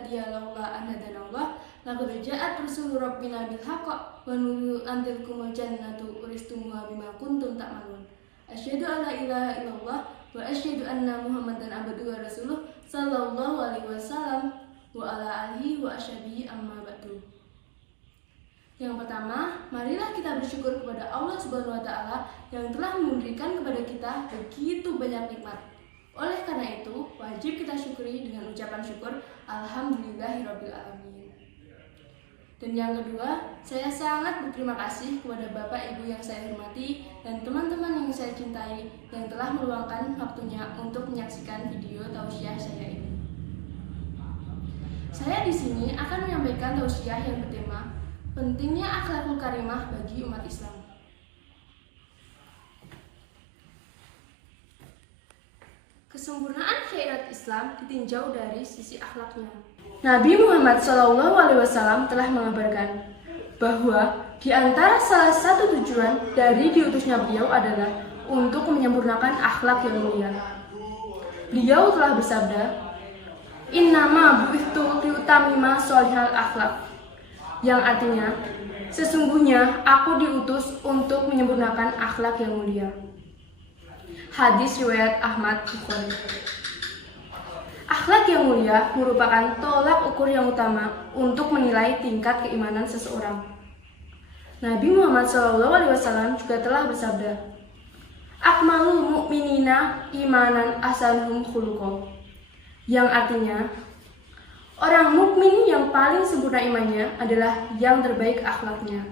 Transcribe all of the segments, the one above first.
nahtadiya laula an hadanallah laqad ja'at rusul rabbina bil haqq wa nuru antilkumul jannatu uristumuha bima kuntum ta'malun. Asyhadu an la ilaha illallah wa asyhadu anna Muhammadan abduhu wa rasuluh sallallahu alaihi wasallam wa ala alihi wa ashabihi amma ba'du. Yang pertama, marilah kita bersyukur kepada Allah Subhanahu wa taala yang telah memberikan kepada kita begitu banyak nikmat. Oleh karena itu, wajib kita syukuri dengan ucapan syukur alhamdulillahirabbil alamin. Dan yang kedua, saya sangat berterima kasih kepada Bapak Ibu yang saya hormati dan teman-teman yang saya cintai yang telah meluangkan waktunya untuk menyaksikan video tausiah saya ini. Saya di sini akan menyampaikan tausiah yang bertema pentingnya akhlakul karimah bagi umat Islam. Kesempurnaan syariat Islam ditinjau dari sisi akhlaknya. Nabi Muhammad SAW telah mengabarkan bahwa di antara salah satu tujuan dari diutusnya beliau adalah untuk menyempurnakan akhlak yang mulia. Beliau telah bersabda, "Innama bu'ithtu liutamima sholihal akhlak," yang artinya, sesungguhnya aku diutus untuk menyempurnakan akhlak yang mulia. Hadis riwayat Ahmad Bukhari. Akhlak yang mulia merupakan tolak ukur yang utama untuk menilai tingkat keimanan seseorang. Nabi Muhammad SAW juga telah bersabda, "Akmalul mu'minina imanan asanuhum khuluqan," yang artinya, orang mukmin yang paling sempurna imannya adalah yang terbaik akhlaknya.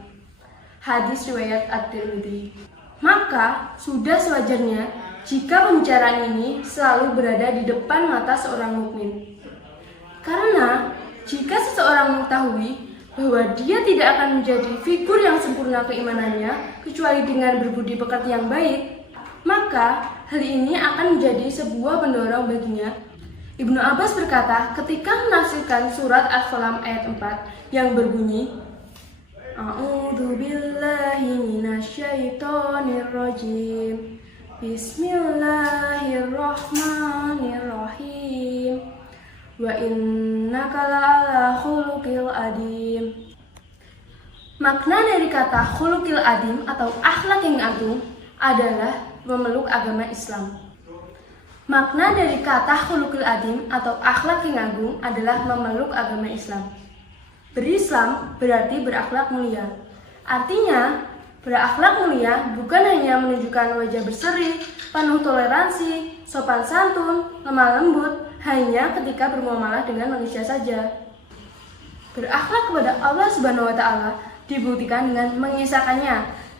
Hadis riwayat At-Tirmidzi. Maka sudah sewajarnya jika pembicaraan ini selalu berada di depan mata seorang mukmin. Karena jika seseorang mengetahui bahwa dia tidak akan menjadi figur yang sempurna keimanannya kecuali dengan berbudi pekerti yang baik, maka hal ini akan menjadi sebuah pendorong baginya. Ibnu Abbas berkata ketika menafsirkan surat Al-Qalam ayat 4 yang berbunyi, "A'udzu billahi minasyaitonir rajim. Bismillahirrahmanirrahim. Wa innaka la'ala khuluqil adim." Makna dari kata khuluqil adim atau akhlak yang agung adalah memeluk agama Islam. Makna dari kata khuluqil adim atau akhlak yang agung adalah memeluk agama Islam. Berislam berarti berakhlak mulia. Artinya, berakhlak mulia bukan hanya menunjukkan wajah berseri, penuh toleransi, sopan santun, lemah lembut hanya ketika bermuamalah dengan manusia saja. Berakhlak kepada Allah Subhanahu wa taala dibuktikan dengan mengisahkannya,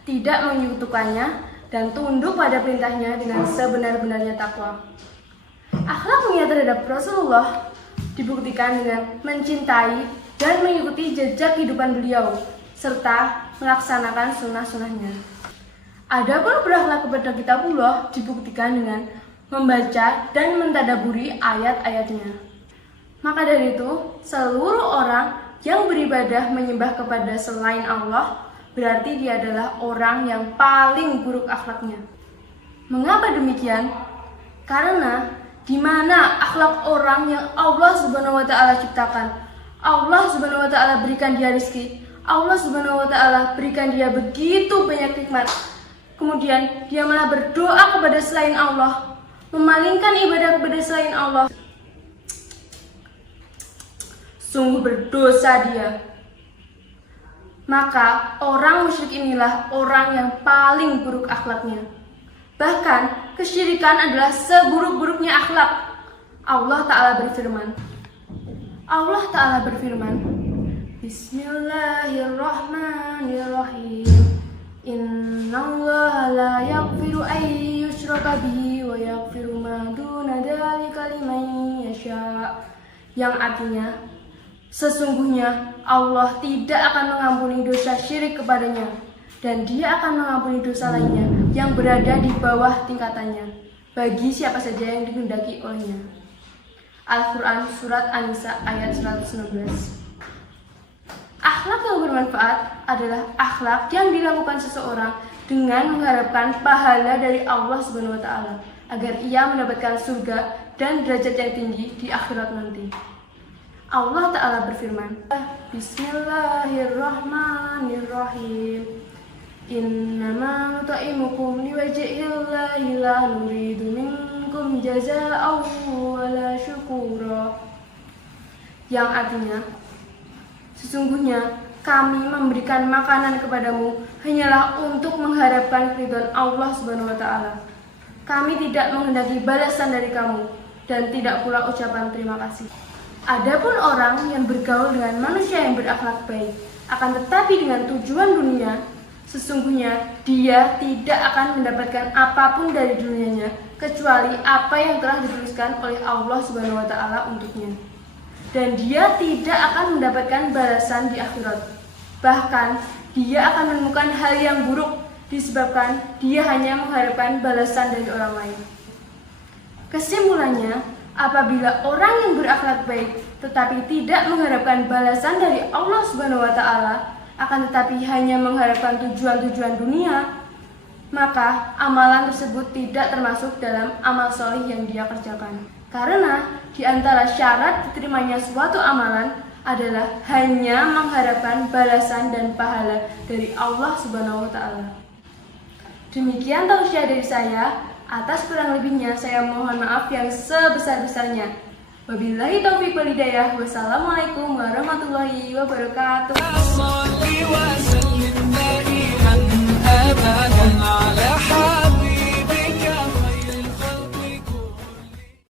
tidak menyekutukannya, dan tunduk pada perintahnya dengan sebenar-benarnya takwa. Akhlak mulia terhadap Rasulullah dibuktikan dengan mencintai dan mengikuti jejak kehidupan beliau, serta melaksanakan sunnah-sunnahnya. Adapun berakhlak kepada kitabullah dibuktikan dengan membaca dan mentadaburi ayat-ayatnya. Maka dari itu, seluruh orang yang beribadah menyembah kepada selain Allah berarti dia adalah orang yang paling buruk akhlaknya. Mengapa demikian? Karena di mana akhlak orang yang Allah Subhanahu wa taala ciptakan, Allah Subhanahu wa taala berikan dia rezeki, Allah Subhanahu wa taala berikan dia begitu banyak nikmat, kemudian dia malah berdoa kepada selain Allah, memalingkan ibadah kepada selain Allah. Sungguh berdosa dia. Maka orang musyrik inilah orang yang paling buruk akhlaknya. Bahkan kesyirikan adalah seburuk-buruknya akhlak. Allah Ta'ala berfirman, Bismillahirrahmanirrahim. Innallaha la yaghfiru an yushraka bihi wa yaghfiru ma duna dzalika liman yasha. Yang artinya, sesungguhnya Allah tidak akan mengampuni dosa syirik kepadanya, dan Dia akan mengampuni dosa lainnya yang berada di bawah tingkatannya bagi siapa saja yang dikehendaki olehnya. Al-Quran Surat An-Nisa ayat 116. Akhlak yang bermanfaat adalah akhlak yang dilakukan seseorang dengan mengharapkan pahala dari Allah Subhanahu wa taala agar ia mendapatkan surga dan derajat yang tinggi di akhirat nanti. Allah Ta'ala berfirman, Bismillahirrahmanirrahim. Innama nut'imukum liwajhillahi la nuridu minkum jazaa'an wala syukura. Yang artinya, sesungguhnya kami memberikan makanan kepadamu hanyalah untuk mengharapkan keridhaan Allah Subhanahu wa Ta'ala. Kami tidak menghendaki balasan dari kamu dan tidak pula ucapan terima kasih. Adapun orang yang bergaul dengan manusia yang berakhlak baik, akan tetapi dengan tujuan dunia, sesungguhnya dia tidak akan mendapatkan apapun dari dunianya kecuali apa yang telah dituliskan oleh Allah Subhanahu wa Ta'ala untuknya. Dan dia tidak akan mendapatkan balasan di akhirat. Bahkan dia akan menemukan hal yang buruk disebabkan dia hanya mengharapkan balasan dari orang lain. Kesimpulannya, apabila orang yang berakhlak baik tetapi tidak mengharapkan balasan dari Allah Subhanahu wa Ta'ala, akan tetapi hanya mengharapkan tujuan-tujuan dunia, maka amalan tersebut tidak termasuk dalam amal solih yang dia kerjakan. Karena di antara syarat diterimanya suatu amalan adalah hanya mengharapkan balasan dan pahala dari Allah Subhanahu wa Ta'ala. Demikian tausiah dari saya. Atas kurang lebihnya saya mohon maaf yang sebesar-besarnya. Wabillahi taufiq wal hidayah. Wassalamualaikum warahmatullahi wabarakatuh.